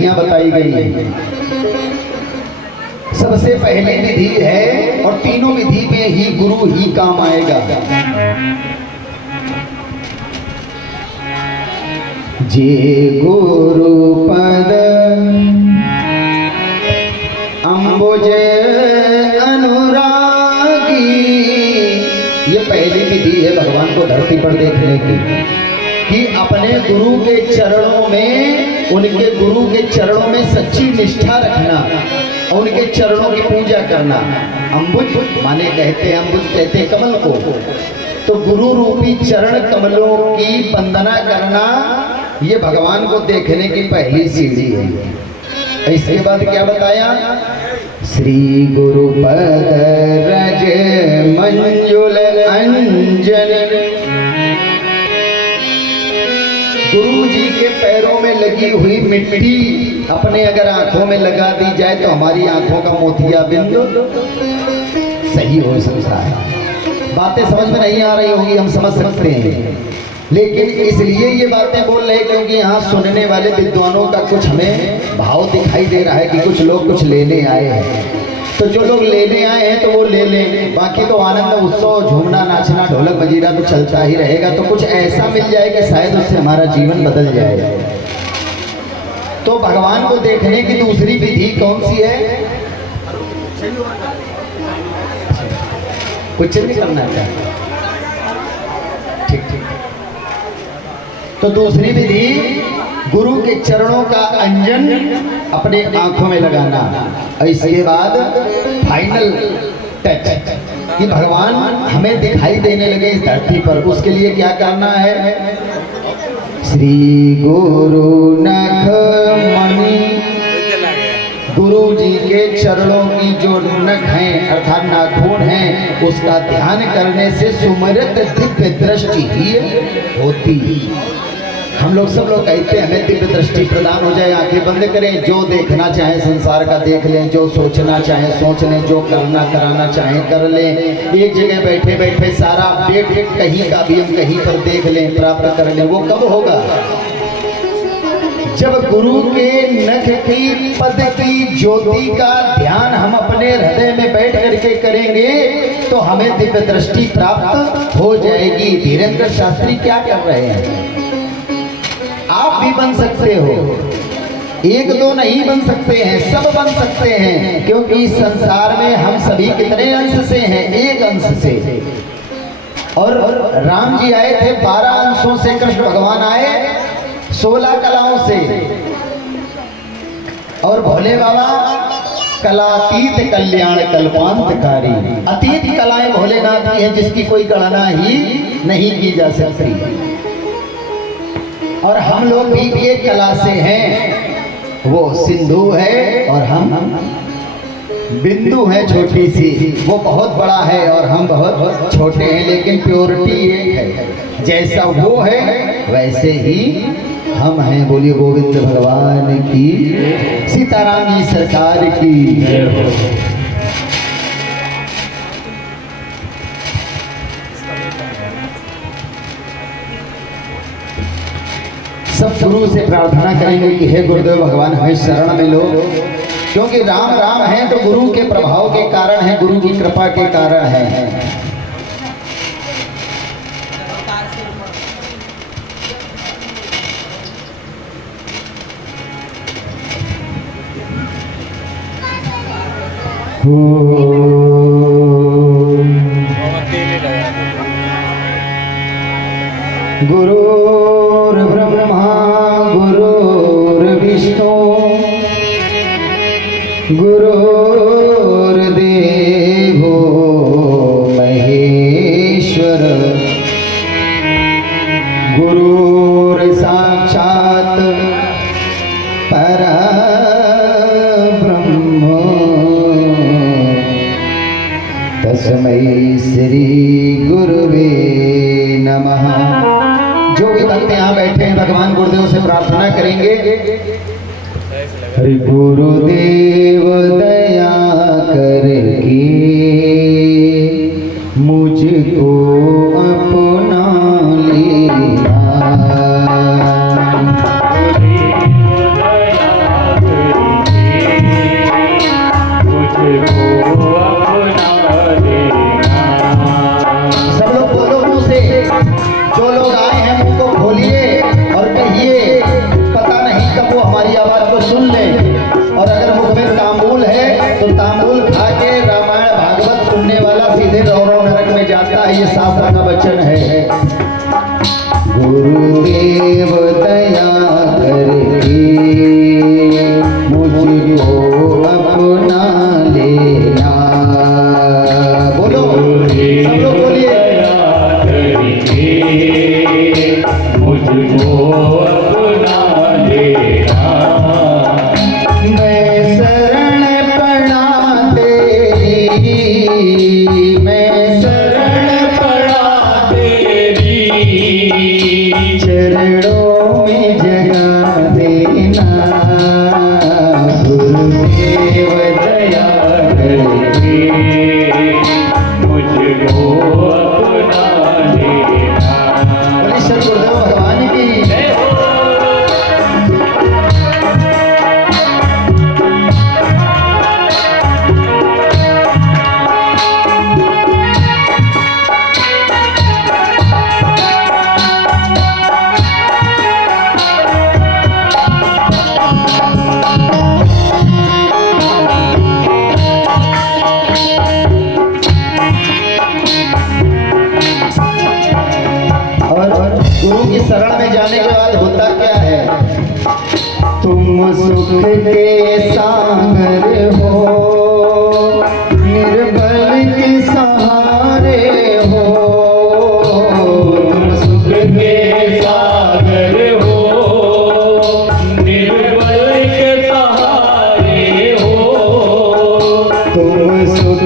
विधियां बताई गई हैं। सबसे पहली विधि है, और तीनों विधि में ही गुरु ही काम आएगा। जे गुरु पद अम्बुज अनुरागी, ये पहली विधि है भगवान को धरती पर देखने की, कि अपने गुरु के चरणों में, उनके गुरु के चरणों में सच्ची निष्ठा रखना और उनके चरणों की पूजा करना। अम्बुज माने कहते हैं, अम्बुज कहते हैं कमल को, तो गुरु रूपी चरण कमलों की वंदना करना, ये भगवान को देखने की पहली सीढ़ी है। इसके बाद क्या बताया? श्री गुरु पद रज मंजुल अंजन, गुरु जी के पैरों में लगी हुई मिट्टी अपने अगर आंखों में लगा दी जाए तो हमारी आंखों का मोतिया बिंदु सही हो सकता है। बातें समझ में नहीं आ रही होगी, हम समझ सकते हैं, लेकिन इसलिए ये बातें बोल रहे हैं क्योंकि यहाँ सुनने वाले विद्वानों का कुछ हमें भाव दिखाई दे रहा है कि कुछ लोग कुछ लेने आए हैं। तो जो लोग लेने आए हैं तो वो ले लें, बाकी तो आनंद उत्सव, झूमना, नाचना, ढोलक मजीरा तो चलता ही रहेगा। तो कुछ ऐसा मिल जाए कि शायद उससे हमारा जीवन बदल जाए। तो भगवान को देखने की दूसरी विधि कौन सी है? कुछ नहीं करना है, ठीक ठीक। तो दूसरी विधि, गुरु के चरणों का अंजन अपने आंखों में लगाना। और इसके बाद फाइनल टच कि भगवान हमें दिखाई देने लगे इस धरती पर, उसके लिए क्या करना है? श्री गुरु नख मणि, गुरु जी के चरणों की जो नख हैं अर्थात नाखून हैं, उसका ध्यान करने से सुमृत दिव्य दृष्टि ही होती। हम लोग सब लोग कहते हैं हमें दिव्य दृष्टि प्रदान हो जाए, आंखें बंद करें, जो देखना चाहें संसार का देख लें, जो सोचना चाहें सोच लें, जो करना कराना चाहें कर लें, एक जगह बैठे बैठे सारा अपडेट कहीं का भी हम कहीं पर देख लें, प्राप्त कर लें। वो कब होगा? जब गुरु के नख की पद की ज्योति का ध्यान हम अपने हृदय में बैठ करके करेंगे तो हमें दिव्य दृष्टि प्राप्त हो जाएगी। धीरेन्द्र शास्त्री क्या कर रहे हैं? आप भी बन सकते हो, एक दो नहीं बन सकते हैं, सब बन सकते हैं, क्योंकि इस संसार में हम सभी कितने अंश से हैं? एक अंश से। और राम जी आए थे 12 अंशों से, कृष्ण भगवान आए 16 कलाओं से, और भोले बाबा कलातीत कल्याण कल्पांतकारी, अतीत कलाएं भोलेनाथ की है जिसकी कोई गणना ही नहीं की जा सकती। और हम लोग भी एक कला से हैं, वो सिंधु है और हम बिंदु है छोटी सी, वो बहुत बड़ा है और हम बहुत छोटे हैं, लेकिन प्योरिटी एक है। जैसा वो है वैसे ही हम हैं। बोलिए गोविंद भगवान की, सीताराम जी सरकार की। सब गुरु से प्रार्थना करेंगे कि हे गुरुदेव भगवान हमें शरण में लो, क्योंकि राम राम है तो गुरु के प्रभाव के कारण है, गुरु की कृपा के कारण है। गुरुर्ब्रह्मा गुरुर्विष्णु गुरुर्देवो महेश्वर, गुरुर्साक्षात् परब्रह्म, तस्मै श्री गुरुवे नमः। जो भी भक्त यहाँ बैठे हैं भगवान गुरुदेव से प्रार्थना करेंगे। हरि गुरुदेव दया करके मुझको अपना लिया, गुरुदेव दया करके मुझको अपना लेना। बोले श्री गुरुदेव भगवान की जय हो। और गुरु की शरण में जाने के बाद होता क्या है? तुम सुख के सागर हो, निर्बल के सहारे हो। तुम सुख के सागर हो, निर्बल के सहारे हो। तुम सुख